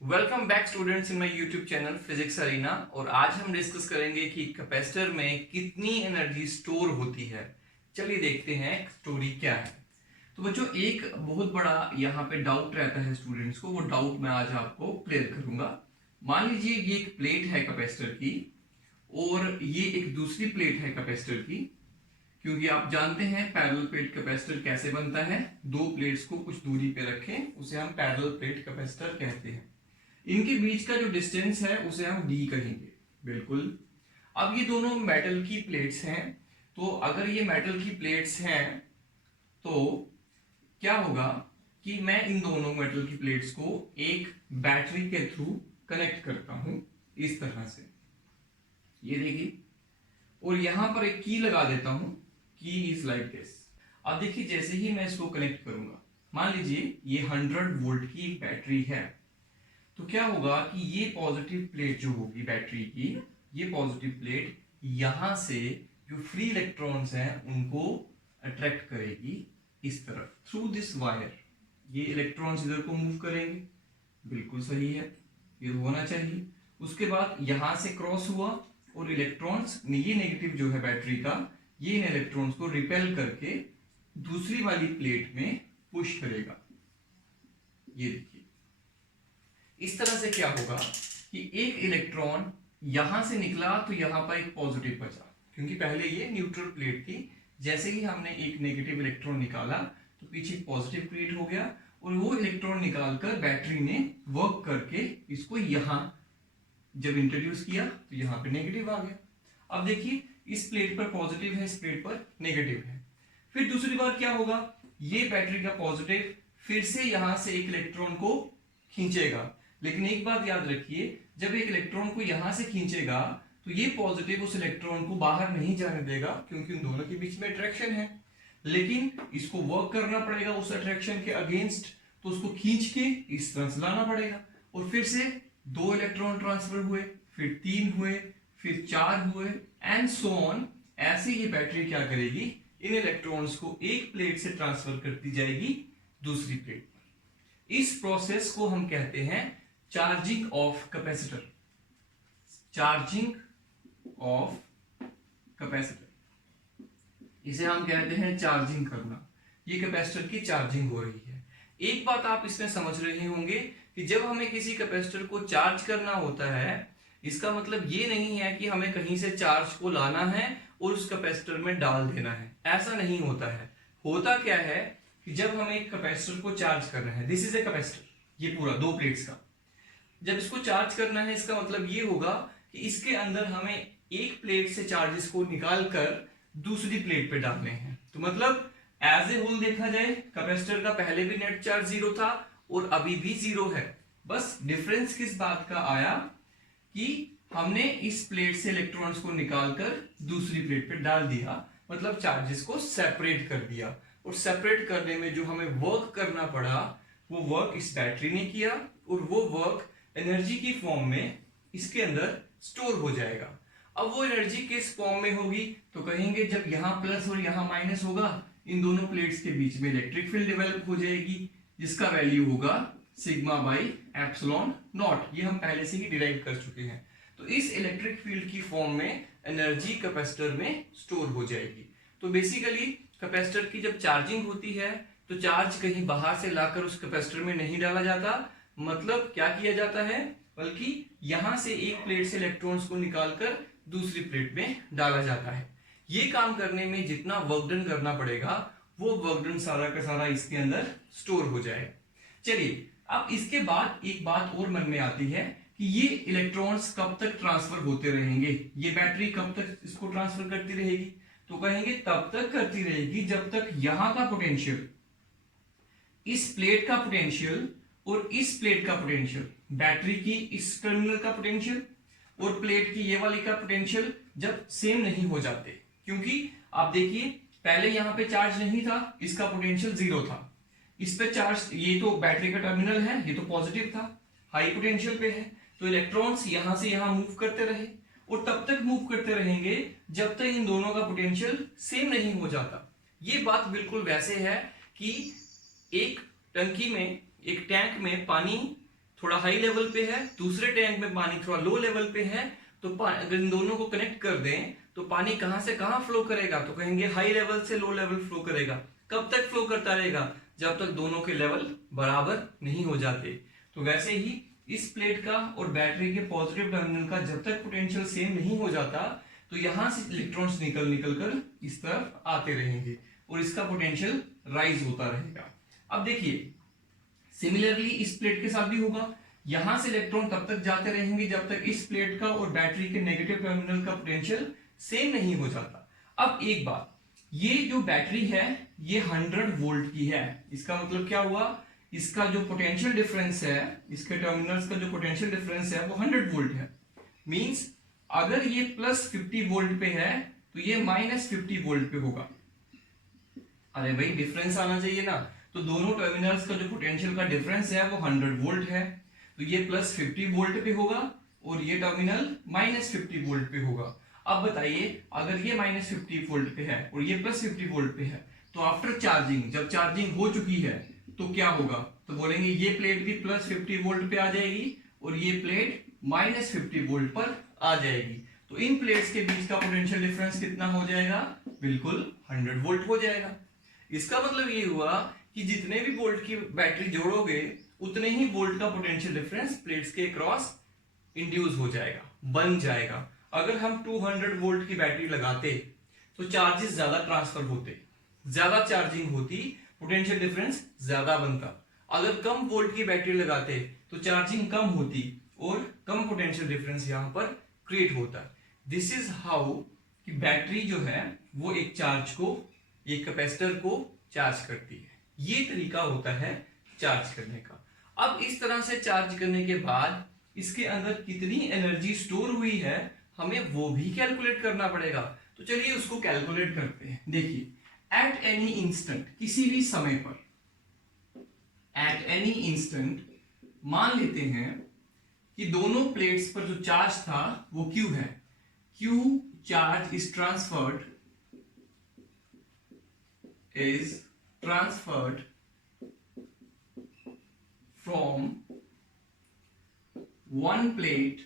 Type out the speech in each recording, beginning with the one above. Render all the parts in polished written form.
Welcome back students in my YouTube channel physics arena. और आज हम डिस्कस करेंगे कि कैपेसिटर में कितनी एनर्जी स्टोर होती है। चलिए देखते हैं स्टोरी क्या है। तो बच्चों, एक बहुत बड़ा यहाँ पे डाउट रहता है स्टूडेंट्स को, वो डाउट मैं आज आपको क्लियर करूंगा। मान लीजिए ये एक प्लेट है कैपेसिटर की और ये एक दूसरी प्लेट है कैपेसिटर की। क्योंकि आप जानते हैं पैरेलल प्लेट कैपेसिटर कैसे बनता है, दो प्लेट्स को कुछ दूरी पे रखें उसे हम पैरेलल प्लेट कैपेसिटर कहते हैं। इनके बीच का जो डिस्टेंस है उसे हम डी कहेंगे। बिल्कुल। अब ये दोनों मेटल की प्लेट्स हैं, तो अगर ये मेटल की प्लेट्स हैं तो क्या होगा कि मैं इन दोनों मेटल की प्लेट्स को एक बैटरी के थ्रू कनेक्ट करता हूं इस तरह से, ये देखिए, और यहां पर एक की लगा देता हूं। की इज लाइक दिस। अब देखिए, जैसे ही मैं इसको कनेक्ट करूंगा, मान लीजिए ये 100 वोल्ट की बैटरी है, तो क्या होगा कि ये पॉजिटिव प्लेट जो होगी बैटरी की, ये पॉजिटिव प्लेट यहां से जो फ्री इलेक्ट्रॉन्स हैं उनको अट्रैक्ट करेगी इस तरफ थ्रू दिस वायर। ये इलेक्ट्रॉन्स इधर को मूव करेंगे, बिल्कुल सही है, ये होना चाहिए। उसके बाद यहां से क्रॉस हुआ और इलेक्ट्रॉन्स, ये नेगेटिव जो है बैटरी का, ये इन इलेक्ट्रॉन्स को रिपेल करके दूसरी वाली प्लेट में पुश करेगा। ये देखिए, इस तरह से क्या होगा कि एक इलेक्ट्रॉन यहां से निकला तो यहां पर एक पॉजिटिव बचा, क्योंकि पहले ये न्यूट्रल प्लेट थी। जैसे ही हमने एक नेगेटिव इलेक्ट्रॉन निकाला तो पीछे पॉजिटिव क्रिएट हो गया, और वो इलेक्ट्रॉन निकालकर बैटरी ने वर्क करके इसको यहां जब इंट्रोड्यूस किया तो यहां पे नेगेटिव आ गया। अब देखिए, इस प्लेट पर पॉजिटिव है, इस प्लेट पर नेगेटिव है। फिर दूसरी बार क्या होगा, ये बैटरी का पॉजिटिव फिर से यहां से एक इलेक्ट्रॉन को खींचेगा। लेकिन एक बात याद रखिए, जब एक इलेक्ट्रॉन को यहां से खींचेगा तो ये पॉजिटिव उस इलेक्ट्रॉन को बाहर नहीं जाने देगा, क्योंकि उन दोनों के बीच में अट्रैक्शन है। लेकिन इसको वर्क करना पड़ेगा उस अट्रैक्शन के अगेंस्ट, तो उसको खींच के इस तरह से लाना पड़ेगा। और फिर से 2 इलेक्ट्रॉन ट्रांसफर हुए, फिर 3 हुए, फिर 4 हुए, एंड सो ऑन। ऐसे ये बैटरी क्या करेगी, इन इलेक्ट्रॉन्स को एक प्लेट से ट्रांसफर करती जाएगी दूसरी प्लेट पर। इस प्रोसेस को हम कहते हैं charging of capacitor. Charging of capacitor, इसे हम कहते हैं चार्जिंग करना। ये कैपेसिटर की चार्जिंग हो रही है। एक बात आप इसमें समझ रहे होंगे कि जब हमें किसी कैपेसिटर को चार्ज करना होता है, इसका मतलब ये नहीं है कि हमें कहीं से चार्ज को लाना है और उस कैपेसिटर में डाल देना है। ऐसा नहीं होता है। होता क्या है कि जब हमें एक कैपेसिटर को चार्ज करना है, दिस इज ए कैपेसिटर, ये पूरा 2 प्लेट्स का, जब इसको चार्ज करना है, इसका मतलब ये होगा कि इसके अंदर हमें एक प्लेट से चार्जेस को निकालकर दूसरी प्लेट पे डालने हैं। तो मतलब एज ए होल देखा जाए, कैपेसिटर का पहले भी नेट चार्ज 0 था और अभी भी 0 है। बस डिफरेंस किस बात का आया कि हमने इस प्लेट से इलेक्ट्रॉन्स को निकालकर दूसरी प्लेट पे डाल दिया, मतलब चार्जेस को सेपरेट कर दिया। और सेपरेट करने में जो हमें वर्क करना पड़ा, वो वर्क इस बैटरी ने किया, और वो वर्क एनर्जी की फॉर्म में इसके अंदर स्टोर हो जाएगा। अब वो एनर्जी किस फॉर्म में होगी, तो कहेंगे जब यहां प्लस और यहां माइनस होगा, इन दोनों प्लेट्स के बीच में इलेक्ट्रिक फील्ड डेवलप हो जाएगी, जिसका वैल्यू होगा सिग्मा बाई एप्सिलॉन नॉट। ये हम पहले से ही डिराइव कर चुके हैं। तो इस इलेक्ट्रिक फील्ड की फॉर्म में एनर्जी कैपेसिटर में स्टोर हो जाएगी। तो बेसिकली कैपेसिटर की जब चार्जिंग होती है तो चार्ज कहीं बाहर से लाकर उस कैपेसिटर में नहीं डाला जाता। मतलब क्या किया जाता है, बल्कि यहां से एक प्लेट से इलेक्ट्रॉन्स को निकालकर दूसरी प्लेट में डाला जाता है। ये काम करने में जितना वर्क डन करना पड़ेगा, वो वर्क डन सारा का सारा इसके अंदर स्टोर हो जाएगा। चलिए, अब इसके बाद एक बात और मन में आती है कि ये इलेक्ट्रॉन्स कब तक ट्रांसफर होते रहेंगे, ये बैटरी कब तक इसको ट्रांसफर करती रहेगी। तो कहेंगे तब तक करती रहेगी जब तक यहां का पोटेंशियल, इस प्लेट का पोटेंशियल और इस प्लेट का पोटेंशियल, बैटरी की इस टर्मिनल का पोटेंशियल और प्लेट की ये वाली का पोटेंशियल जब सेम नहीं हो जाते। क्योंकि आप देखिए, पहले यहां पे चार्ज नहीं था, इसका पोटेंशियल 0 था, इस पे चार्ज, ये तो बैटरी का टर्मिनल है, ये तो पॉजिटिव था, हाई पोटेंशियल पे है, तो इलेक्ट्रॉन्स यहां से यहां मूव करते रहे, और तब तक मूव करते रहेंगे जब तक इन दोनों का पोटेंशियल सेम नहीं हो जाता। ये बात बिल्कुल वैसे है कि एक टंकी में, एक टैंक में पानी थोड़ा हाई लेवल पे है, दूसरे टैंक में पानी थोड़ा लो लेवल पे है, तो अगर इन दोनों को कनेक्ट कर दें तो पानी कहां से कहां फ्लो करेगा, तो कहेंगे हाई लेवल से लो लेवल फ्लो करेगा। कब तक फ्लो करता रहेगा, जब तक दोनों के लेवल बराबर नहीं हो जाते। तो वैसे ही इस प्लेट का और बैटरी के पॉजिटिव टर्मिनल का जब तक पोटेंशियल सेम नहीं हो जाता, तो यहां से इलेक्ट्रॉन्स निकल निकल कर इस तरफ आते रहेंगे और इसका पोटेंशियल राइज होता रहेगा। अब देखिए सिमिलरली इस प्लेट के साथ भी होगा, यहां से इलेक्ट्रॉन तब तक जाते रहेंगे जब तक इस प्लेट का और बैटरी के नेगेटिव टर्मिनल का पोटेंशियल सेम नहीं हो जाता। अब एक बात, ये जो बैटरी है ये 100 वोल्ट की है, इसका मतलब क्या हुआ, इसका जो पोटेंशियल डिफरेंस है, इसके टर्मिनल्स का जो पोटेंशियल डिफरेंस है वो 100 वोल्ट है। मींस अगर ये प्लस 50 वोल्ट पे है तो ये माइनस 50 वोल्ट पे होगा। अरे भाई डिफरेंस आना चाहिए ना, तो दोनों टर्मिनल्स का जो पोटेंशियल का डिफरेंस है वो 100 वोल्ट है, तो ये प्लस 50 वोल्ट पे होगा और ये टर्मिनल माइनस 50 वोल्ट पे होगा। अब बताइए अगर ये माइनस 50 वोल्ट पे है और ये प्लस 50 वोल्ट पे है, तो आफ्टर चार्जिंग, जब चार्जिंग हो चुकी है तो क्या होगा, तो बोलेंगे ये प्लेट भी प्लस 50 वोल्ट पे आ जाएगी और ये प्लेट माइनस 50 वोल्ट पर आ जाएगी। तो इन प्लेट्स के बीच का पोटेंशियल डिफरेंस कितना हो जाएगा, बिल्कुल 100 वोल्ट हो जाएगा। इसका मतलब ये हुआ कि जितने भी वोल्ट की बैटरी जोड़ोगे उतने ही वोल्ट का पोटेंशियल डिफरेंस प्लेट्स के क्रॉस इंड्यूस हो जाएगा, बन जाएगा। अगर हम 200 वोल्ट की बैटरी लगाते तो चार्जेस ज्यादा ट्रांसफर होते, ज्यादा चार्जिंग होती, पोटेंशियल डिफरेंस ज्यादा बनता। अगर कम वोल्ट की बैटरी लगाते तो चार्जिंग कम होती और कम पोटेंशियल डिफरेंस यहां पर क्रिएट होता। दिस इज हाउ कि बैटरी जो है वो एक चार्ज को, एक कैपेसिटर को चार्ज करती है। ये तरीका होता है चार्ज करने का। अब इस तरह से चार्ज करने के बाद इसके अंदर कितनी एनर्जी स्टोर हुई है हमें वो भी कैलकुलेट करना पड़ेगा। तो चलिए उसको कैलकुलेट करते हैं। देखिए एट एनी इंस्टेंट, किसी भी समय पर, एट एनी इंस्टेंट मान लेते हैं कि दोनों प्लेट्स पर जो चार्ज था वो Q है। Q charge is transferred from one plate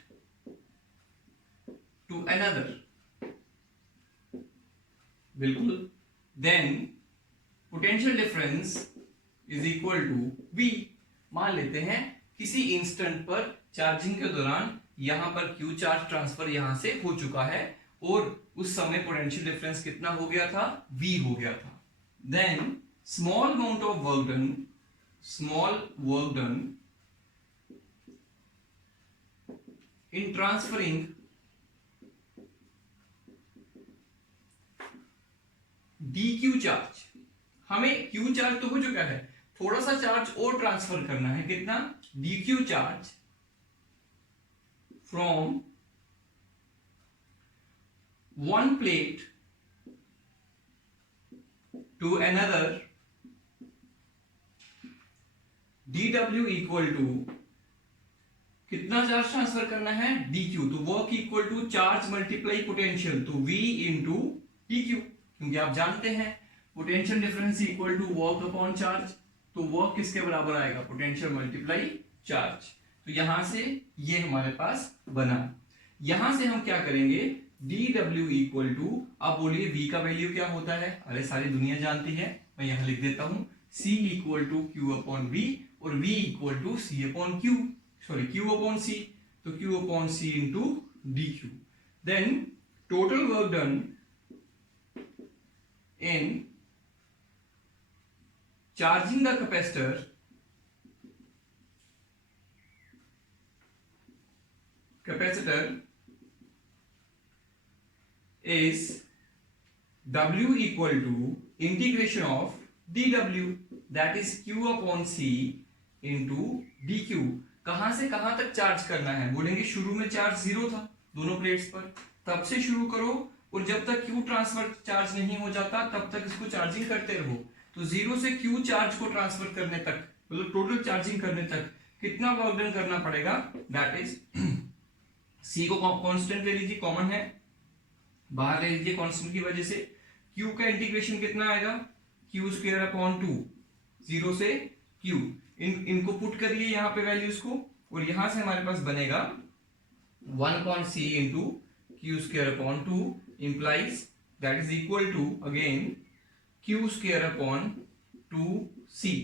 to another, बिल्कुल। then potential difference is equal to V। मान लेते हैं किसी इंस्टेंट पर चार्जिंग के दौरान यहां पर Q चार्ज ट्रांसफर यहां से हो चुका है और उस समय पोटेंशियल डिफरेंस कितना हो गया था, V हो गया था। then small amount of work done in transferring dq charge, हमें q चार्ज तो हो चुका है, थोड़ा सा चार्ज और ट्रांसफर करना है, कितना, dq charge from one plate to another, dw equal to कितना चार्ज ट्रांसफर करना है, dq। तो work equal to charge multiply potential, तो v इंटू dq, क्योंकि आप जानते हैं potential difference equal to work upon charge. तो वर्क किसके बराबर आएगा, पोटेंशियल मल्टीप्लाई चार्ज। तो यहां से ये हमारे पास बना। यहां से हम क्या करेंगे, dw इक्वल टू, अब बोलिए v का वैल्यू क्या होता है, अरे सारी दुनिया जानती है, मैं यहां लिख देता हूं c equal to q upon v और v equal to c upon q, sorry q upon c, तो q upon c into dq। Then total work done in charging the capacitor is W equal to integration of dW, that is Q upon C into dQ। कहां से कहां तक charge करना है, बोलेंगे शुरू में चार्ज 0 था दोनों प्लेट्स पर, तब से शुरू करो और जब तक Q ट्रांसफर चार्ज नहीं हो जाता तब तक इसको चार्जिंग करते रहो। तो 0 से Q चार्ज को ट्रांसफर करने तक, मतलब टोटल चार्जिंग करने तक कितना वर्क डन करना पड़ेगा, दैट इज C को कांस्टेंट ले लीजिए, कॉमन है, बाहर ले लीजिए कांस्टेंट की वजह से। Q का इंटीग्रेशन कितना आएगा, Q स्क्वायर अपॉन 2, 0 से Q, इनको पुट करिए यहाँ पे वैल्यूज को और यहां से हमारे पास बनेगा 1/c into Q square upon 2 implies that is equal to again Q square upon 2c।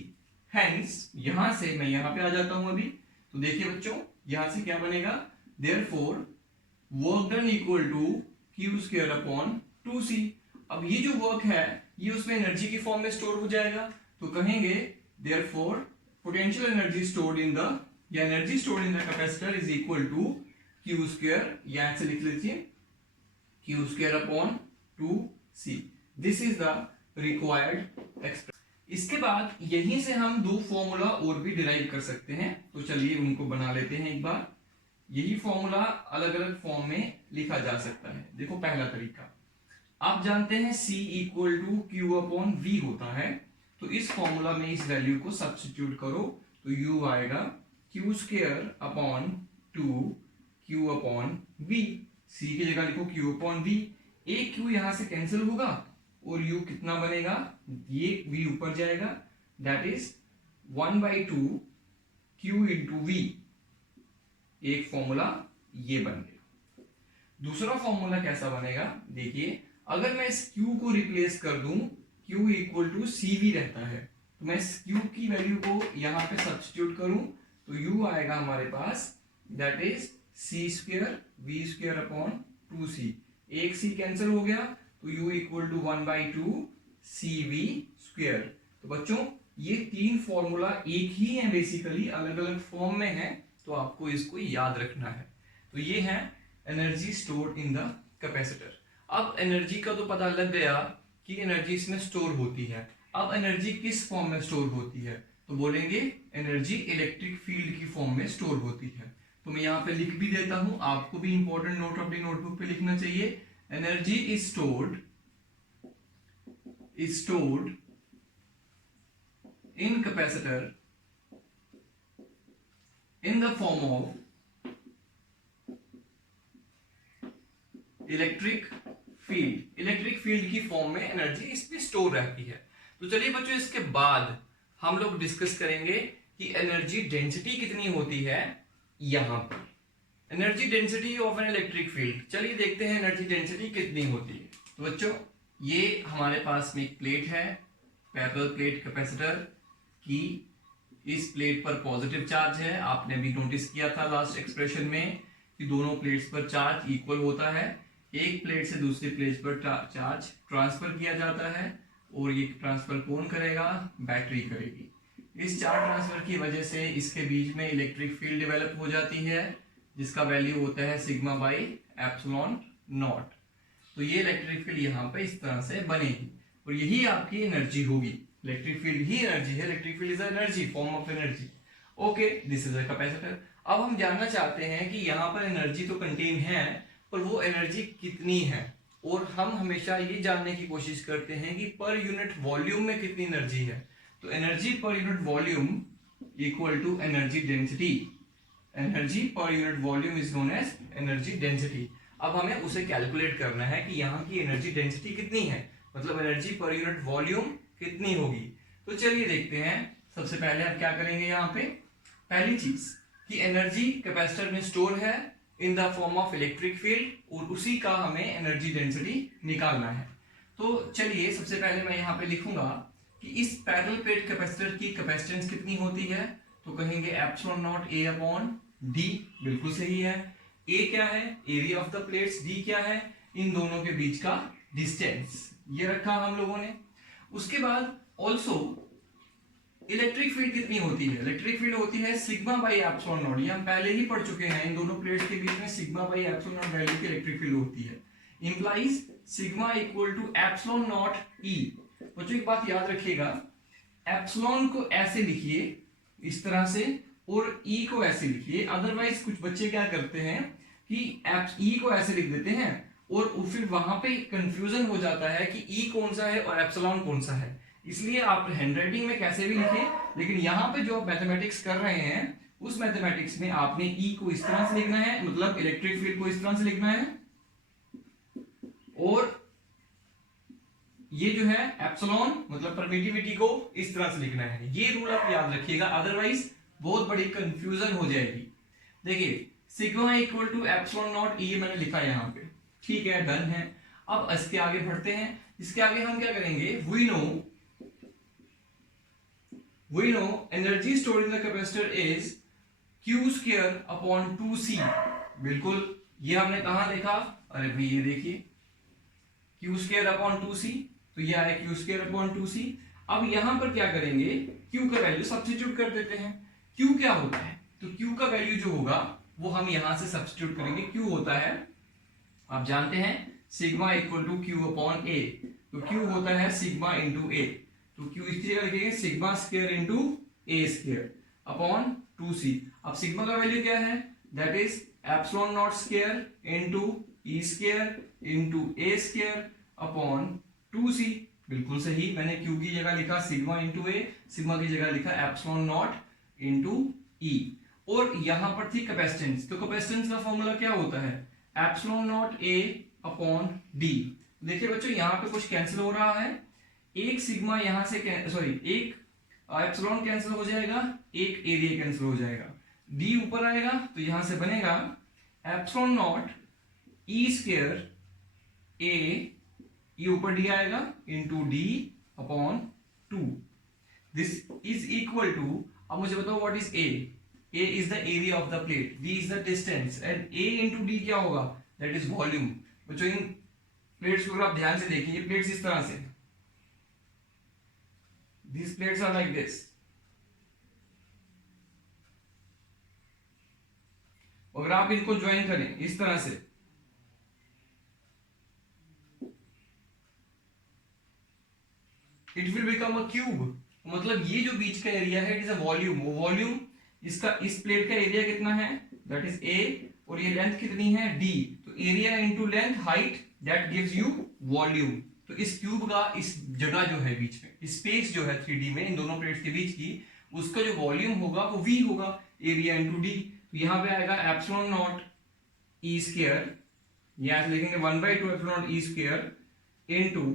Hence यहां से मैं यहां पे आ जाता हूं अभी। तो देखिए बच्चों, यहां से क्या बनेगा, therefore work done equal to Q square upon 2c। अब ये जो वर्क है ये उसमें एनर्जी की फॉर्म में स्टोर हो जाएगा, तो कहेंगे therefore potential energy stored in the या energy stored in the capacitor is equal to Q square, यहां से लिख लीजिए Q square upon 2c। This is the required expression. इसके बाद यहीं से हम दो फॉर्मूला और भी डिराइव कर सकते हैं, तो चलिए उनको बना लेते हैं एक बार। यही फॉर्मूला अलग अलग फॉर्म में लिखा जा सकता है। देखो पहला तरीका, आप जानते हैं C equal to Q upon V होता है, तो इस फॉर्मूला में इस वैल्यू को सब्स्टिट्यूट करो तो U आएगा Q square upon 2 Q upon V. C की जगह लिखो क्यू अपॉन वी। एक क्यू यहां से कैंसिल होगा और U कितना बनेगा, ये V ऊपर जाएगा, that is 1/2 Q into V. एक फॉर्मूला ये बन गया। दूसरा फॉर्मूला कैसा बनेगा, देखिए अगर मैं इस Q को रिप्लेस कर दूं, Q इक्वल टू CV रहता है, तो मैं इस Q की वैल्यू को यहां पे सब्स्टिट्यूट करूं तो U आएगा हमारे पास, that is C square V square upon 2C। एक C कैंसिल हो गया तो U equal to 1/2 CV square. तो बच्चों ये तीन फॉर्मूला एक ही है, बेसिकली अलग अलग फॉर्म में है, तो आपको इसको याद रखना है। तो ये है energy stored in the capacitor. अब एनर्जी का तो पता लग गया कि एनर्जी इसमें स्टोर होती है। अब एनर्जी किस फॉर्म में स्टोर होती है, तो बोलेंगे एनर्जी इलेक्ट्रिक फील्ड की फॉर्म में स्टोर होती है। तो मैं यहाँ पे लिख भी देता हूं, आपको भी इंपॉर्टेंट नोट अपनी नोटबुक पे लिखना चाहिए। Energy is stored in capacitor in the form of electric field की फॉर्म में एनर्जी इसमें स्टोर रहती है। तो चलिए बच्चों, इसके बाद हम लोग डिस्कस करेंगे कि एनर्जी डेंसिटी कितनी होती है। यहां पर energy density of an electric field, चलिए देखते हैं एनर्जी डेंसिटी कितनी होती है। तो बच्चों ये हमारे पास में एक प्लेट है, पैरेलल प्लेट कैपेसिटर की। इस प्लेट पर पॉजिटिव चार्ज है, आपने भी नोटिस किया था लास्ट एक्सप्रेशन में कि दोनों प्लेट्स पर चार्ज इक्वल होता है। एक प्लेट से दूसरी प्लेट पर चार्ज ट्रांसफर किया जाता है और ये ट्रांसफर कौन करेगा, बैटरी करेगी। इस चार्ज ट्रांसफर की वजह से इसके बीच में इलेक्ट्रिक फील्ड डेवलप हो जाती है, जिसका वैल्यू होता है सिग्मा बाई एप्सिलॉन नॉट। तो ये इलेक्ट्रिक फील्ड यहाँ पे इस तरह से बनेगी और यही आपकी एनर्जी होगी। इलेक्ट्रिक फील्ड ही एनर्जी है, electric field is energy, form of energy. Okay, this is a capacitor. अब हम जानना चाहते हैं कि यहाँ पर एनर्जी तो कंटेन है, पर वो एनर्जी कितनी है, और हम हमेशा ये जानने की कोशिश करते हैं कि पर यूनिट वॉल्यूम में कितनी एनर्जी है। तो energy per unit volume equal to energy density. Energy per unit volume is known as energy density. अब हमें उसे कैलकुलेट करना है कि यहाँ की एनर्जी डेंसिटी कितनी है, मतलब एनर्जी पर यूनिट वॉल्यूम कितनी होगी। तो चलिए देखते हैं। सबसे पहले हम क्या करेंगे, यहाँ पे पहली चीज कि एनर्जी कैपेसिटर में स्टोर है in the form of electric field, और उसी का हमें एनर्जी डेंसिटी निकालना है। तो चलिए सबसे पहले मैं यहाँ पे लिखूंगा कि इस पैरेलल प्लेट कैपेसिटर की कैपेसिटेंस कितनी होती है, तो कहेंगे epsilon not a upon D. बिल्कुल सही है। ए क्या है, area of the plates. D क्या है, इन दोनों के बीच का डिस्टेंस, ये रखा हम लोगों ने। उसके बाद ऑल्सो इलेक्ट्रिक फील्ड कितनी होती है, इलेक्ट्रिक फील्ड होती है सिग्मा बाई एप्सिलॉन नॉट। ये हम पहले ही पढ़ चुके हैं, इन दोनों प्लेट्स के बीच में sigma by epsilon naught value की इलेक्ट्रिक फील्ड होती है। Implies sigma equal to epsilon naught E. बच्चों एक बात याद रखिएगा, एप्सिलॉन को ऐसे लिखिए इस तरह से और ई को ऐसे लिखिए। अदरवाइज कुछ बच्चे क्या करते हैं कि ई को ऐसे लिख देते हैं और फिर वहां पे कंफ्यूजन हो जाता है कि ई कौन सा है और एप्सिलॉन कौन सा है। इसलिए आप हैंडराइटिंग में कैसे भी लिखिए, लेकिन यहाँ पे जो आप मैथमेटिक्स कर रहे हैं उस मैथमेटिक्स में आपने ई को इस तरह से लिखना है, मतलब इलेक्ट्रिक फील्ड को इस तरह से लिखना है, और ये जो है एप्सिलॉन मतलब परमिटिविटी को इस तरह से लिखना है। ये रूल आप याद रखिएगा, अदरवाइज बहुत बड़ी कंफ्यूजन हो जाएगी। देखिए sigma equal to epsilon naught E मैंने लिखा यहाँ पे, ठीक है, डन है। अब इसके आगे बढ़ते हैं। इसके आगे हम क्या करेंगे, we know energy stored in the capacitor is Q square upon 2C। बिल्कुल, ये हमने कहा देखा, अरे भाई ये देखिए Q स्क्वायर अपॉन 2C, तो ये है Q स्क्वायर अपॉन 2C। अब यहां पर क्या करेंगे, Q का वैल्यू सब्स्टिट्यूट कर देते हैं। Q क्या होता है, तो Q का वैल्यू जो होगा वो हम यहां से सब्स्टिट्यूट करेंगे। Q होता है, आप जानते हैं, sigma equal to Q upon A, तो Q होता है सिग्मा इंटू A, तो Q इसकी जगह लिखेंगे sigma square into A square upon 2C। अब सिग्मा का वैल्यू क्या है, that is epsilon naught square into E square into A square upon 2C। बिल्कुल सही, मैंने Q की जगह लिखा सिग्मा इंटू A, सिग्मा की जगह लिखा एप्सिलॉन नॉट इंटू E। और यहां पर थी कैपेसिटेंस, तो कैपेसिटेंस का फॉर्मूला क्या होता है, epsilon not A upon D। देखिए बच्चों यहां पे कुछ कैंसिल हो रहा है, एक सिग्मा यहां से एक एप्सिलॉन कैंसिल हो जाएगा, एक एरिया कैंसिल हो जाएगा, D ऊपर आएगा तो यहां से बनेगा epsilon naught E square A, ये ऊपर D आएगा into D upon 2। This is equal to, अब मुझे बताओ what is A is the area of the plate, D is the distance, and A into D क्या होगा, दैट इज वॉल्यूम। बच्चों इन plates को आप ध्यान से देखिए, ये प्लेट्स इस तरह से, these plates are like this। अगर आप इनको ज्वाइन करें इस तरह से, it will become a cube. मतलब ये जो बीच का एरिया है इट इज अ वॉल्यूम, वो वॉल्यूम, इसका इस प्लेट का एरिया कितना है, दैट इज A, और ये लेंथ कितनी है D, तो area into length height that gives you volume. तो इस क्यूब का इस जगह जो है बीच में, स्पेस जो है 3D में इन दोनों प्लेट्स के बीच की, उसका जो वॉल्यूम होगा वो V होगा, एरिया इनटू D। तो यहां पे आएगा एप्सिलॉन नॉट E स्क्वायर, यहां से लिखेंगे 1/2 epsilon naught E square into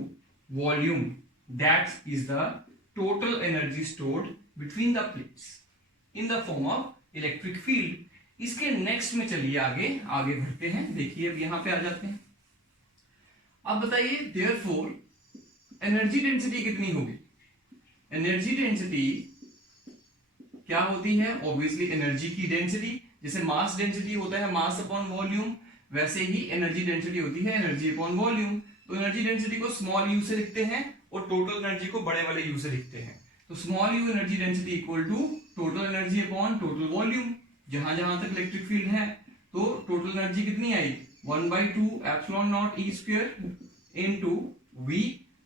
volume, that is the total energy stored between the plates in the form of electric field. इसके नेक्स्ट में चलिए आगे बढ़ते हैं। देखिए अब यहां पे आ जाते हैं। अब बताइए देयरफॉर एनर्जी डेंसिटी कितनी होगी। एनर्जी डेंसिटी क्या होती है, ऑब्वियसली एनर्जी की डेंसिटी, जैसे मास डेंसिटी होता है मास अपॉन वॉल्यूम, वैसे ही एनर्जी डेंसिटी होती है एनर्जी अपॉन वॉल्यूम। तो एनर्जी डेंसिटी को स्मॉल यू से लिखते हैं और टोटल एनर्जी को बड़े वाले यू से लिखते हैं। तो small U energy density equal to total energy upon total volume. जहां जहां तक इलेक्ट्रिक फील्ड है तो टोटल एनर्जी कितनी आई, 1/2 epsilon naught E square into V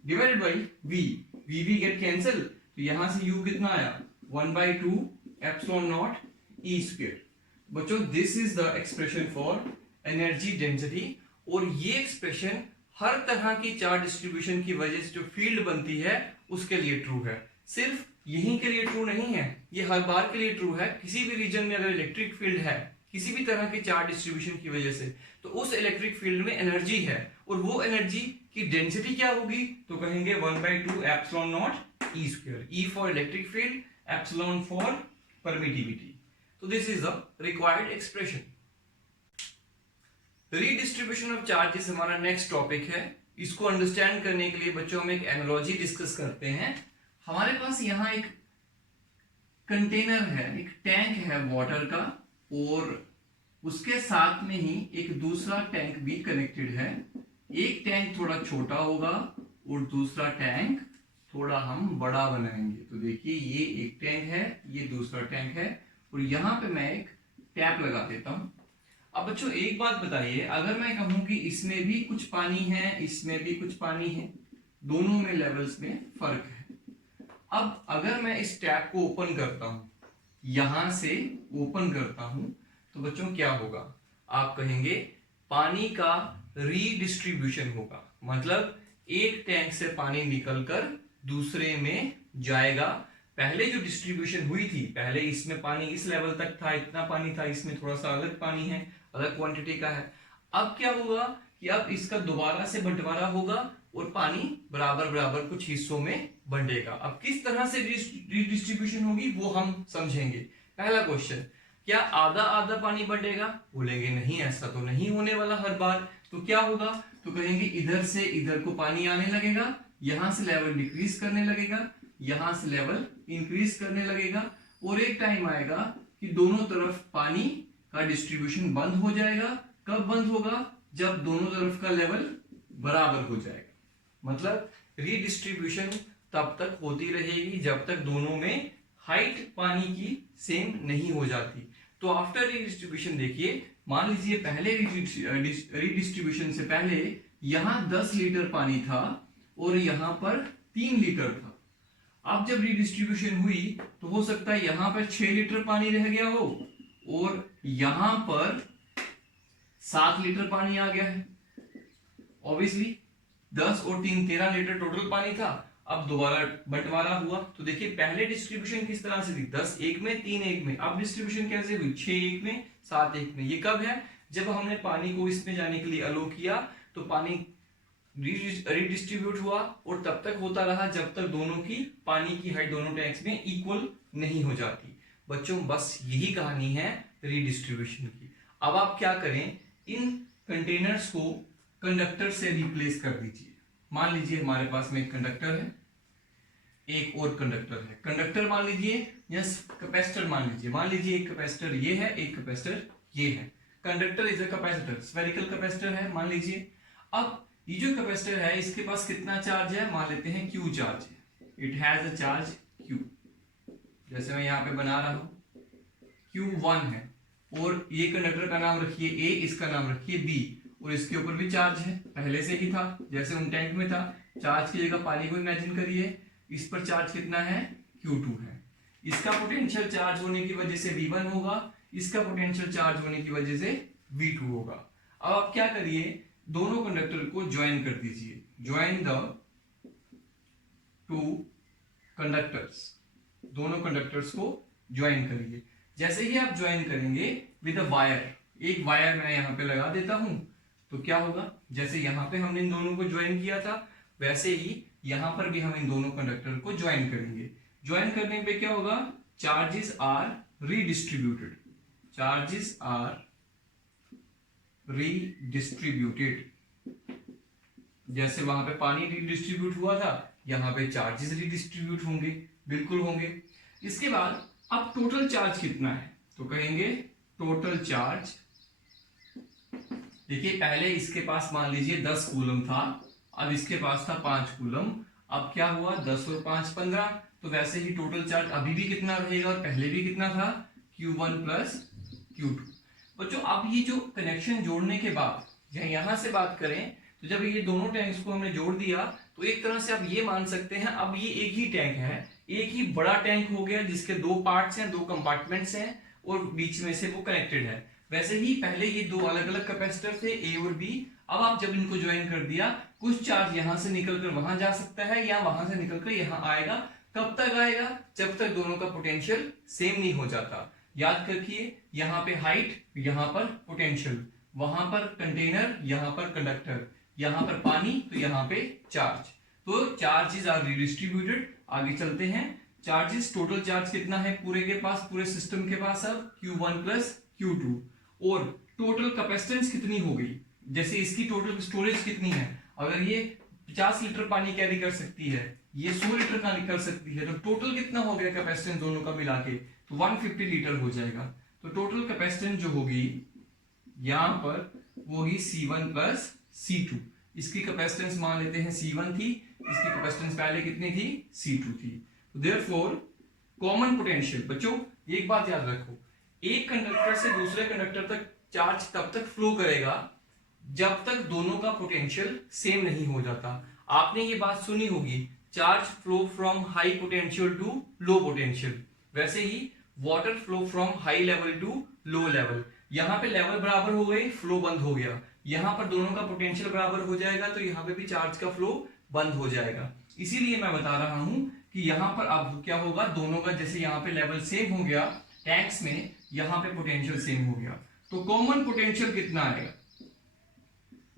divided by V। V get cancel, तो यहां से U कितना आया, 1/2 एप्सिलॉन नॉट E स्क्वायर। बच्चों this is the expression for energy density. और ये एक्सप्रेशन हर तरह की चार्ज डिस्ट्रीब्यूशन की वजह से जो फील्ड बनती है उसके लिए ट्रू है। सिर्फ यहीं के लिए ट्रू नहीं है, ये हर बार के लिए ट्रू है। किसी भी रीजन में अगर इलेक्ट्रिक फील्ड है किसी भी तरह की चार्ज डिस्ट्रीब्यूशन की वजह से, तो उस इलेक्ट्रिक फील्ड में एनर्जी है, और वो एनर्जी की डेंसिटी क्या होगी, तो कहेंगे 1/2 epsilon naught E square. E for electric field, epsilon for permittivity. तो this is the required expression. Redistribution of charges हमारा नेक्स्ट टॉपिक है। इसको अंडरस्टैंड करने के लिए बच्चों में एक एनालॉजी डिस्कस करते हैं। हमारे पास यहाँ एक कंटेनर है, एक टैंक है वाटर का, और उसके साथ में ही एक दूसरा टैंक भी कनेक्टेड है। एक टैंक थोड़ा छोटा होगा और दूसरा टैंक थोड़ा हम बड़ा बनाएंगे। तो देखिए ये एक टैंक है, ये दूसरा टैंक है, और यहां पे मैं एक टैप लगा देता हूं। अब बच्चों एक बात बताइए, अगर मैं कहूं कि इसमें भी कुछ पानी है, इसमें भी कुछ पानी है, दोनों में लेवल्स में फर्क है। अब अगर मैं इस टैप को ओपन करता हूं, यहां से ओपन करता हूं, तो बच्चों क्या होगा, आप कहेंगे पानी का रीडिस्ट्रीब्यूशन होगा। मतलब एक टैंक से पानी निकलकर दूसरे में जाएगा। पहले जो डिस्ट्रीब्यूशन हुई थी, पहले इसमें पानी इस लेवल तक था, इतना पानी था, इसमें थोड़ा सा अलग पानी है, अलग क्वांटिटी का है। अब क्या होगा कि अब इसका दोबारा से बंटवारा होगा और पानी बराबर बराबर कुछ हिस्सों में बंटेगा। अब किस तरह से डिस्ट्रीब्यूशन होगी वो हम समझेंगे। पहला क्वेश्चन, क्या आधा आधा पानी बटेगा? बोलेंगे नहीं, ऐसा तो नहीं होने वाला हर बार। तो क्या होगा? तो कहेंगे इधर से इधर को पानी आने लगेगा, यहां से लेवल डिक्रीज करने लगेगा, यहां से लेवल इंक्रीज करने लगेगा, और एक टाइम आएगा कि दोनों तरफ पानी का डिस्ट्रीब्यूशन बंद हो जाएगा। कब बंद होगा? जब दोनों तरफ का लेवल बराबर हो जाएगा। मतलब रीडिस्ट्रीब्यूशन तब तक होती रहेगी जब तक दोनों में हाइट पानी की सेम नहीं हो जाती। तो आफ्टर रीडिस्ट्रीब्यूशन देखिए, मान लीजिए पहले रीडिस्ट्रीब्यूशन से पहले यहां 10 लीटर पानी था और यहां पर 3 लीटर था। अब जब रीडिस्ट्रीब्यूशन हुई तो हो सकता है यहां पर 6 लीटर पानी रह गया हो और यहां पर 7 लीटर पानी आ गया है। ऑब्वियसली 10 और 3 13 लीटर टोटल पानी था। अब दोबारा बंटवारा हुआ तो देखिए पहले डिस्ट्रीब्यूशन किस तरह से थी, 10 एक में 3 एक में। अब डिस्ट्रीब्यूशन कैसे हुई, 6 एक में 7 एक में। ये कब है? जब हमने पानी को इसमें जाने के लिए अलो किया तो पानी रीडिस्ट्रीब्यूट हुआ और तब तक होता रहा जब तक दोनों की पानी की हाइट दोनों टैंक्स में इक्वल नहीं हो जाती। बच्चों बस यही कहानी है रीडिस्ट्रीब्यूशन की। अब आप क्या करें, इन कंटेनर्स को कंडक्टर से रिप्लेस कर दीजिए। मान लीजिए हमारे पास में एक कंडक्टर है, एक और कंडक्टर है। कंडक्टर मान लीजिए या कैपेसिटर मान लीजिए एक कैपेसिटर ये है, एक कैपेसिटर ये है। Conductor is a capacitor, spherical capacitor है मान लीजिए। अब ये जो कैपेसिटर है इसके पास कितना चार्ज है? मान लेते हैं Q चार्ज है। It has a charge Q, जैसे मैं यहाँ पे बना रहा हूं Q1 है। और ये कंडक्टर का नाम रखिए A, इसका नाम रखिए B, और इसके ऊपर भी चार्ज है, पहले से ही था जैसे उन टैंक में था। चार्ज की जगह पानी को इमेजिन करिए, इस पर चार्ज कितना है? Q2 है। इसका पोटेंशियल चार्ज होने की वजह से V1 होगा, इसका पोटेंशियल चार्ज होने की वजह से V2 होगा। अब आप क्या करिए, दोनों कंडक्टर को ज्वाइन कर दीजिए। ज्वाइन द टू कंडक्टर्स, दोनों कंडक्टर्स को ज्वाइन करिए। जैसे ही आप ज्वाइन करेंगे विद अ वायर, एक वायर मैं यहां पे लगा देता हूं, तो क्या होगा, जैसे यहां पे हमने इन दोनों को ज्वाइन किया था वैसे ही यहां पर भी हम इन दोनों कंडक्टर को ज्वाइन करेंगे। ज्वाइन करने पे क्या होगा? Charges are redistributed, charges are redistributed. जैसे वहां पे पानी रीडिस्ट्रीब्यूट हुआ था, यहां पे चार्जेस रीडिस्ट्रीब्यूट होंगे, बिल्कुल होंगे। इसके बाद अब टोटल चार्ज कितना है? तो कहेंगे टोटल चार्ज। देखिए पहले इसके पास मान लीजिए 10 कूलम था, अब इसके पास था 5 कूलम। अब क्या हुआ, 10 और 5 15, तो वैसे ही टोटल चार्ज अभी भी कितना रहेगा और पहले भी कितना था? Q1 plus Q2। बच्चों अब ये जो कनेक्शन जोड़ने के बाद यहां से बात करें तो जब ये दोनों टैंक्स को हमने जोड़ दिया तो एक तरह से आप ये मान सकते हैं अब ये एक ही टैंक है, एक ही बड़ा टैंक हो गया जिसके 2 पार्ट्स हैं, 2 कंपार्टमेंट्स हैं और बीच में से वो कनेक्टेड है। वैसे ही पहले ये 2 अलग अलग कैपेसिटर थे A और B। अब आप जब इनको ज्वाइन कर दिया, कुछ चार्ज यहां से निकलकर वहां जा सकता है या वहां से निकलकर यहां आएगा। कब तक आएगा? जब तक दोनों का पोटेंशियल सेम नहीं हो जाता। याद रखिए यहां पे हाइट, यहां पर पोटेंशियल, वहां पर कंटेनर, यहां पर कंडक्टर, यहां पर पानी तो यहां पे चार्ज। तो चार्जेस आर रीडिस्ट्रीब्यूटेड। आगे चलते हैं, चार्जेस टोटल चार्ज कितना है पूरे के पास, पूरे सिस्टम के पास? अब Q1 प्लस Q2। और टोटल कैपेसिटेंस कितनी हो गई, जैसे इसकी टोटल स्टोरेज कितनी है? अगर ये 50 लीटर पानी कैरी कर सकती है, ये 100 लीटर का कर सकती है, तो टोटल कितना हो गया कैपेसिटेंस दोनों का मिला के? तो 150 लीटर हो जाएगा। तो टोटल कैपेसिटेंस जो होगी यहां पर वो होगी C1 प्लस C2। इसकी कैपेसिटेंस मान लेते हैं C1 थी, इसकी कैपेसिटेंस पहले कितनी थी? C2 थी। देयरफॉर कॉमन पोटेंशियल, बच्चों एक बात याद रखो, एक कंडक्टर से दूसरे कंडक्टर तक चार्ज तब तक फ्लो करेगा जब तक दोनों का पोटेंशियल सेम नहीं हो जाता। आपने ये बात सुनी होगी, charge flow from high potential to low potential. वैसे ही water flow from high level to low level. यहां पे लेवल बराबर हो गई, फ्लो बंद हो गया। यहां पर दोनों का पोटेंशियल बराबर हो जाएगा तो यहां पे भी चार्ज का फ्लो बंद हो जाएगा। इसीलिए मैं बता रहा हूं कि यहां पर अब क्या होगा, दोनों का जैसे यहां पे लेवल सेम हो गया टैंक्स में, यहां पे पोटेंशियल सेम हो गया। तो कॉमन पोटेंशियल कितना आएगा?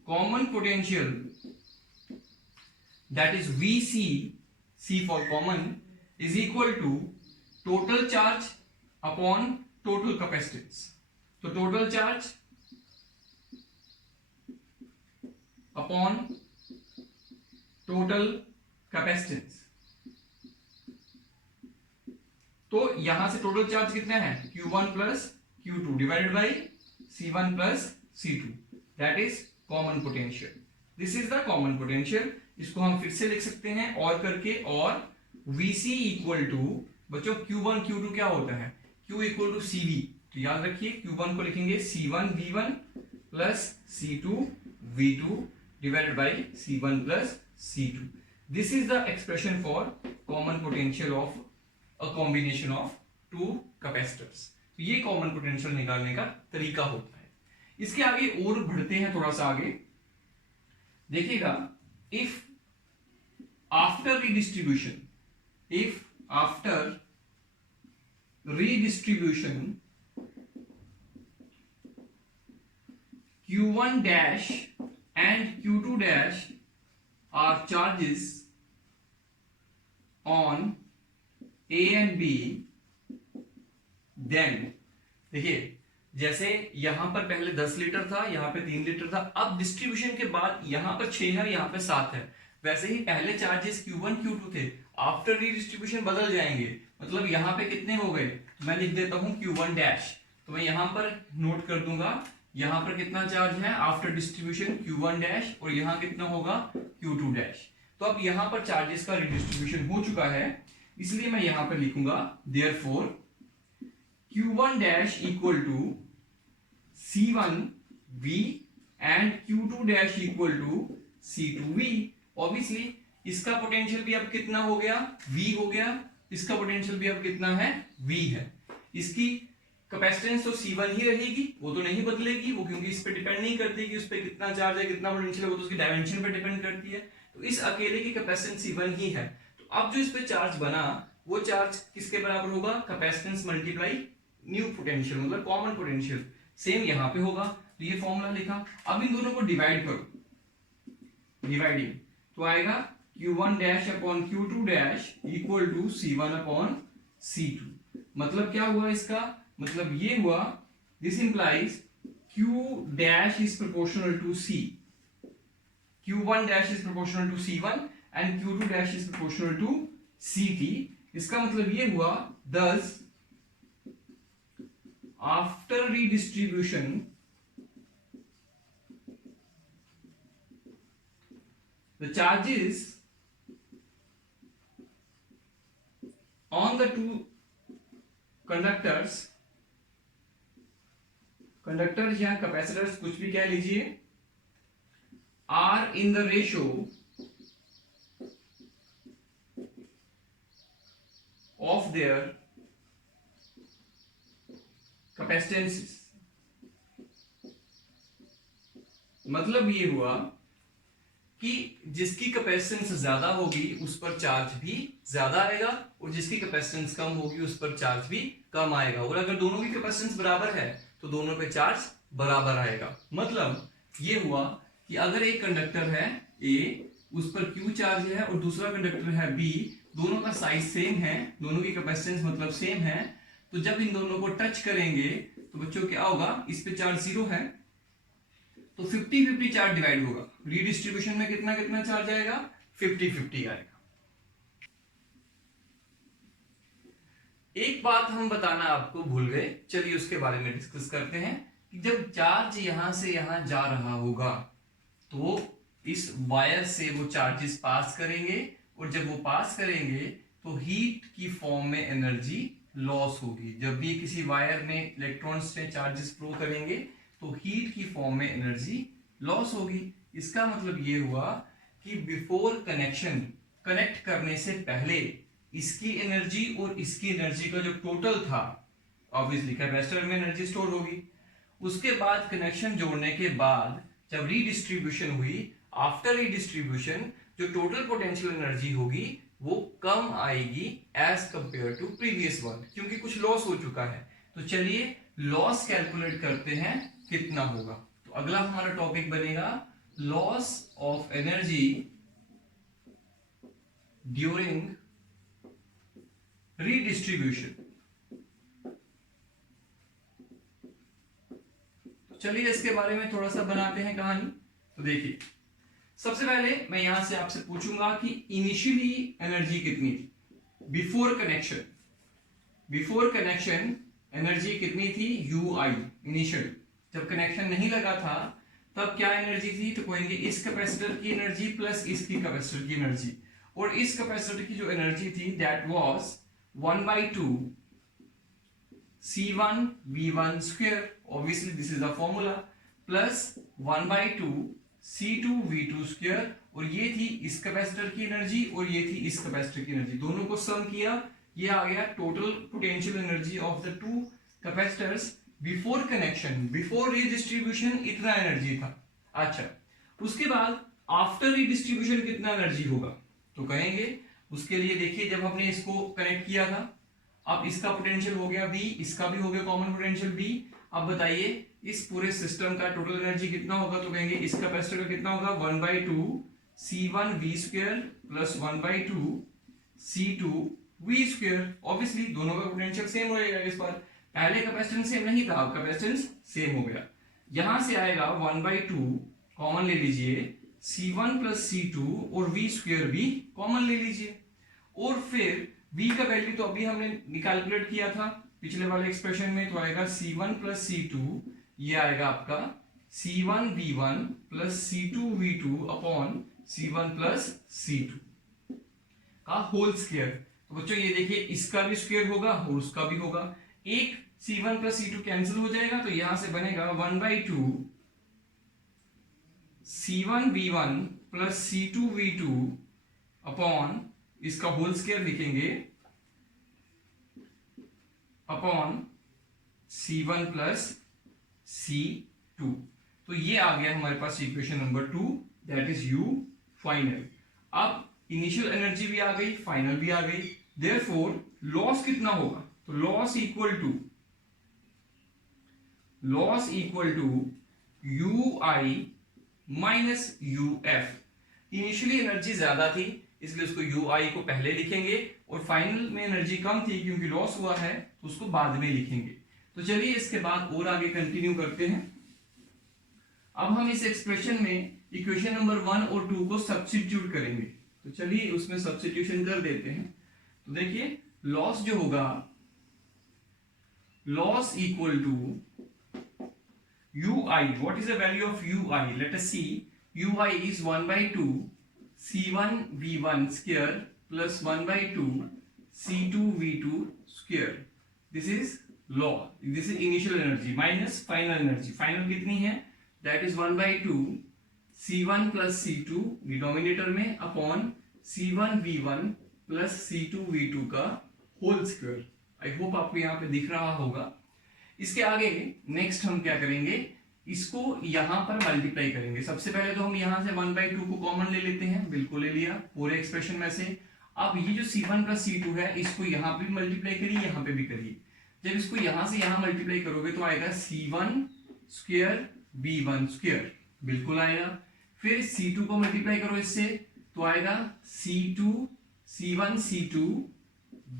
Common potential that is VC, C for common, is equal to total charge upon total capacitance. तो total charge upon total capacitance. तो यहां से टोटल चार्ज कितना है, Q1 plus Q2 divided by C1 plus C2, that is common potential. This is the common potential. इसको हम फिर से लिख सकते हैं और करके, और Vc इक्वल टू, बच्चों Q1 Q2 क्या होता है, Q इक्वल टू CV। तो याद रखिए Q1 को लिखेंगे C1 V1 plus C2 V2 divided by C1 plus C2। This is the expression for common potential of a combination of two capacitors. तो ये कॉमन पोटेंशियल निकालने का तरीका होता है। इसके आगे और बढ़ते हैं थोड़ा सा आगे, देखिएगा, if after redistribution, if after redistribution Q1 dash and Q2 dash are charges on A and B, then देखिए जैसे यहां पर पहले 10 लीटर था, यहां पे 3 लीटर था, अब डिस्ट्रीब्यूशन के बाद यहां पर 6 है, यहां पे 7 है। वैसे ही पहले चार्जेस Q1 Q2 थे, आफ्टर रीडिस्ट्रीब्यूशन बदल जाएंगे। मतलब यहां पे कितने हो गए, मैं लिख देता हूं Q1 डैश, तो मैं यहां पर नोट कर दूंगा यहां पर कितना चार्ज है आफ्टर डिस्ट्रीब्यूशन Q1 डैश, और यहां कितना होगा Q2 डैश। तो अब यहां पर चार्जेस का रिडिस्ट्रीब्यूशन हो चुका है, इसलिए मैं यहां पर लिखूंगा therefore Q1 dash equal to C1V and Q2 dash equal to C2V। Obviously इसका पोटेंशियल भी अब कितना हो गया, V हो गया, इसका पोटेंशियल भी अब कितना है, V है। इसकी कैपेसिटेंस तो C1 ही रहेगी, वो तो नहीं बदलेगी, वो क्योंकि इस पे डिपेंड नहीं करती कि उस पे कितना चार्ज है, कितना पोटेंशियल है, वो तो उसकी डायमेंशन पे डिपेंड करती है। तो इस अकेले की कैपेसिटेंस C1 ही है। तो अब जो इस पे चार्ज बना, वो चार्ज किसके बराबर होगा, कैपेसिटेंस मल्टीप्लाई न्यू पोटेंशियल, मतलब कॉमन पोटेंशियल। सेम यहां पे होगा, तो ये फॉर्मूला लिखा। अब इन दोनों को डिवाइड करो, डिवाइडिंग, तो आएगा Q1 dash upon Q2 dash equal to C1 upon C2। मतलब क्या हुआ इसका, मतलब ये हुआ, this implies Q dash is proportional to C, Q1 dash is proportional to C1 and Q2 dash is proportional to CT। इसका मतलब ये हुआ, thus after redistribution the charges on the two conductors या कैपेसिटर्स, कुछ भी कह लीजिए, are in the ratio of their कैपेसिटेंसेस। मतलब ये हुआ कि जिसकी कैपेसिटेंस ज्यादा होगी उस पर चार्ज भी ज्यादा आएगा, और जिसकी कैपेसिटेंस कम होगी उस पर चार्ज भी कम आएगा। और अगर दोनों की कैपेसिटेंस बराबर है तो दोनों पे चार्ज बराबर आएगा। मतलब ये हुआ कि अगर एक कंडक्टर है A, उस पर Q चार्ज है, और दूसरा कंडक्टर है B, दोनों का साइज सेम है, दोनों की कैपेसिटेंस मतलब सेम है, तो जब इन दोनों को टच करेंगे तो बच्चों क्या होगा, इस पे चार्ज 0 है, तो 50-50 चार्ज डिवाइड होगा। रीडिस्ट्रीब्यूशन में कितना कितना चार्ज आएगा, 50-50 आएगा। एक बात हम बताना आपको भूल गए, चलिए उसके बारे में डिस्कस करते हैं कि जब चार्ज यहां से यहां जा रहा होगा तो इस वायर से वो चार्जेस पास करेंगे, और जब वो पास करेंगे तो हीट की फॉर्म में एनर्जी लॉस होगी। जब भी किसी वायर में इलेक्ट्रॉन्स से चार्जेस फ्लो करेंगे तो हीट की फॉर्म में एनर्जी लॉस होगी। इसका मतलब ये हुआ कि बिफोर कनेक्शन, कनेक्ट करने से पहले इसकी एनर्जी और इसकी एनर्जी का जो टोटल था, ऑब्वियसली कैपेसिटर में एनर्जी स्टोर होगी। उसके बाद कनेक्शन जोड़ने के बाद जब रीडिस्ट्रीब्यूशन हुई, आफ्टर रीडिस्ट्रीब्यूशन जो टोटल पोटेंशियल एनर्जी होगी वो कम आएगी as compare to previous one, क्योंकि कुछ लॉस हो चुका है। तो चलिए लॉस कैलकुलेट करते हैं कितना होगा। तो अगला हमारा टॉपिक बनेगा loss of energy during redistribution। चलिए इसके बारे में थोड़ा सा बनाते हैं कहानी। तो देखिए, सबसे पहले मैं यहां से आपसे पूछूंगा कि इनिशियली एनर्जी कितनी थी before connection. Before connection energy कितनी थी, यू आई इनिशियल। जब कनेक्शन नहीं लगा था तब क्या एनर्जी थी, तो कहेंगे इस कैपेसिटर की एनर्जी प्लस इसकी कैपेसिटर की एनर्जी। और इस कैपेसिटर की जो एनर्जी थी that was 1/2 C1 V1 square, obviously this is the formula, plus 1/2 C2 V2 square। और ये थी इस कैपेसिटर की एनर्जी और ये थी इस कैपेसिटर की एनर्जी, दोनों को सम किया, ये आ गया total potential energy of the two capacitors before connection. Before redistribution इतना एनर्जी था। अच्छा, उसके बाद आफ्टर रीडिस्ट्रीब्यूशन कितना एनर्जी होगा, तो कहेंगे उसके लिए देखिए, जब हमने इसको कनेक्ट किया था, अब इसका पोटेंशियल हो गया V, इसका भी हो गया कॉमन पोटेंशियल V। अब बताइए इस पूरे सिस्टम का टोटल एनर्जी कितना होगा, तो कहेंगे इस कैपेसिटर का कितना होगा, 1/2 C1 V square plus 1/2 C2 V square. Obviously दोनों का पोटेंशियल सेम हो जाएगा इस बार, पहले कैपेसिटेंस सेम नहीं था, अब कैपेसिटेंस सेम हो गया। यहां से आएगा 1/2 कॉमन ले लीजिए, C1 प्लस C2 और V स्क्वायर भी कॉमन ले लीजिए। और फिर V का वैल्यू तो अभी हमने कैलकुलेट किया था पिछले वाले एक्सप्रेशन में, तो आएगा C1 प्लस C2, ये आएगा आपका C1 V1 plus C2 V2 upon C1 plus C2 का होल स्क्वायर। तो बच्चों ये देखिए, इसका भी स्क्वायर होगा और उसका भी होगा, एक C1 प्लस C2 कैंसिल हो जाएगा, तो यहां से बनेगा 1/2 C1 V1 plus C2 V2 upon, इसका होल स्क्वायर लिखेंगे, अपॉन C1 प्लस C2। तो ये आ गया हमारे पास equation number 2, that is U final. अब इनिशियल एनर्जी भी आ गई, फाइनल भी आ गई, देयरफॉर लॉस कितना होगा, तो loss equal to UI minus UF। Initially energy ज्यादा थी इसलिए उसको UI को पहले लिखेंगे, और फाइनल में एनर्जी कम थी क्योंकि लॉस हुआ है तो उसको बाद में लिखेंगे। तो चलिए इसके बाद और आगे कंटिन्यू करते हैं। अब हम इस एक्सप्रेशन में इक्वेशन नंबर 1 और 2 को सब्स्टिट्यूट करेंगे। तो चलिए उसमें सब्स्टिट्यूशन कर देते हैं। तो देखिए लॉस जो होगा, loss equal to UI, what is the value of UI, let us see, UI is 1/2 C1 V1 square plus 1/2 C2 V2 square। This is law, this is initial energy minus final energy। final कितनी है, that is 1/2 C1 plus C2 denominator में upon C1 V1 plus C2 V2 का whole square. I hope आपको यहाँ पे दिख रहा होगा। इसके आगे नेक्स्ट हम क्या करेंगे, इसको यहां पर मल्टीप्लाई करेंगे। सबसे पहले तो हम यहां से 1/2 को कॉमन ले लेते हैं, बिल्कुल ले लिया पूरे एक्सप्रेशन में से। अब ये जो C1 प्लस C2 है इसको यहां पे मल्टीप्लाई करिए, यहां पे भी करिए। जब इसको यहां से यहां मल्टीप्लाई करोगे तो आएगा C1 स्क्वायर V1 स्क्वायर, बिल्कुल आएगा। फिर C2 को मल्टीप्लाई करो इससे, तो आएगा C1 C2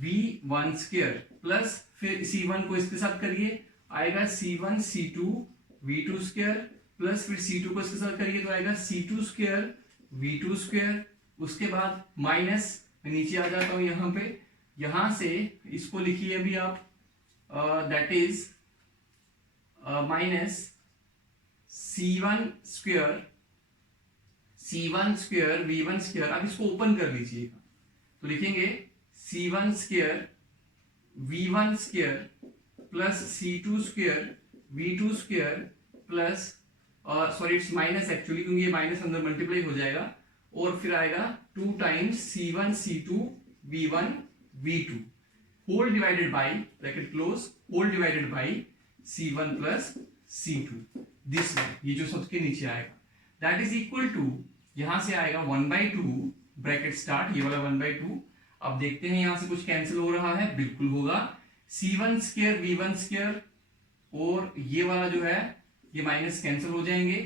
V1 square plus फिर C1 को इसके साथ करिए, आएगा C1 C2 V2 square plus फिर C2 को इसके साथ करिए तो आएगा C2 स्क्वायर V2 स्क्वायर। उसके बाद माइनस, मैं नीचे आ जाता हूं यहां पे, यहां से इसको लिखिए अभी आप, that is minus C1 square V1 square. अब इसको ओपन कर लीजिएगा तो लिखेंगे C1 square V1 square plus C2 square V2 square plus, sorry it's minus actually क्योंकि ये माइनस अंदर मल्टीप्लाई हो जाएगा, और फिर आएगा 2 times C1 C2 V1 V2 whole divided by, bracket close, whole divided by C1 plus C2, this one, ये जो सबके नीचे आएगा, दैट इज इक्वल टू, यहां से आएगा 1/2 ब्रैकेट स्टार्ट, ये वाला 1/2। अब देखते हैं यहां से कुछ कैंसिल हो रहा है, बिल्कुल होगा, C1 स्क्वायर V1 स्क्वायर और ये वाला जो है ये माइनस कैंसिल हो जाएंगे,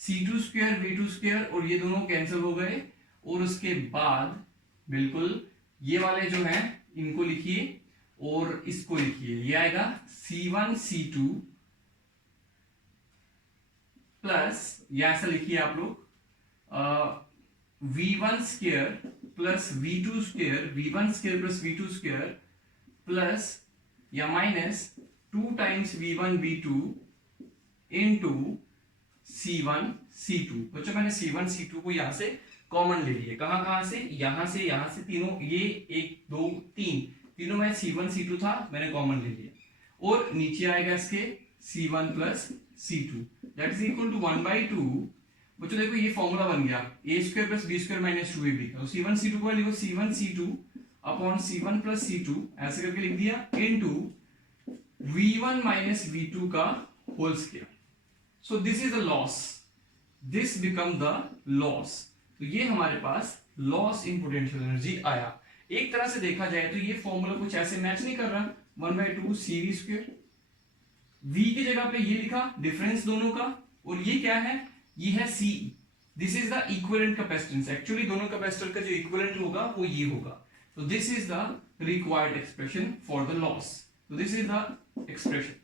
C2 स्क्वायर V2 स्क्वायर और ये दोनों कैंसिल हो गए। और उसके बाद बिल्कुल ये वाले जो हैं इनको लिखिए और इसको लिखिए, ये आएगा C1 C2 प्लस, या ऐसा लिखिए आप लोग, v1 square plus v2 square, v1 square plus v2 square plus या minus 2 times v1 v2 into c1 c2। बच्चों मैंने c1 c2 को यहां से कॉमन ले लिए, कहां से, यहां से तीनों, ये 1 2 3 तीनों में c1 c2 था, मैंने कॉमन ले लिया, और नीचे आएगा इसके c1 plus c2 that is equal to 1/2। बच्चों देखो ये फॉर्मूला बन गया a square plus b square minus 2ab का, तो c1 c2 को लिखो c1 c2 upon c1 plus c2 ऐसे करके लिख दिया, इनटू v1 माइनस v2 का whole square. So this is the loss, this become the loss. तो ये हमारे पास लॉस इन पोटेंशियल एनर्जी आया। एक तरह से देखा जाए तो ये फॉर्मूला कुछ ऐसे मैच नहीं कर रहा, 1/2 cv स्क्वायर, v की जगह पे ये लिखा डिफरेंस दोनों का, और ये क्या है, ये है c। This is the equivalent capacitance, actually दोनों कैपेसिटर का जो इक्विवेलेंट होगा वो ये होगा। तो this is the required expression for the loss, तो दिस इज द एक्सप्रेशन।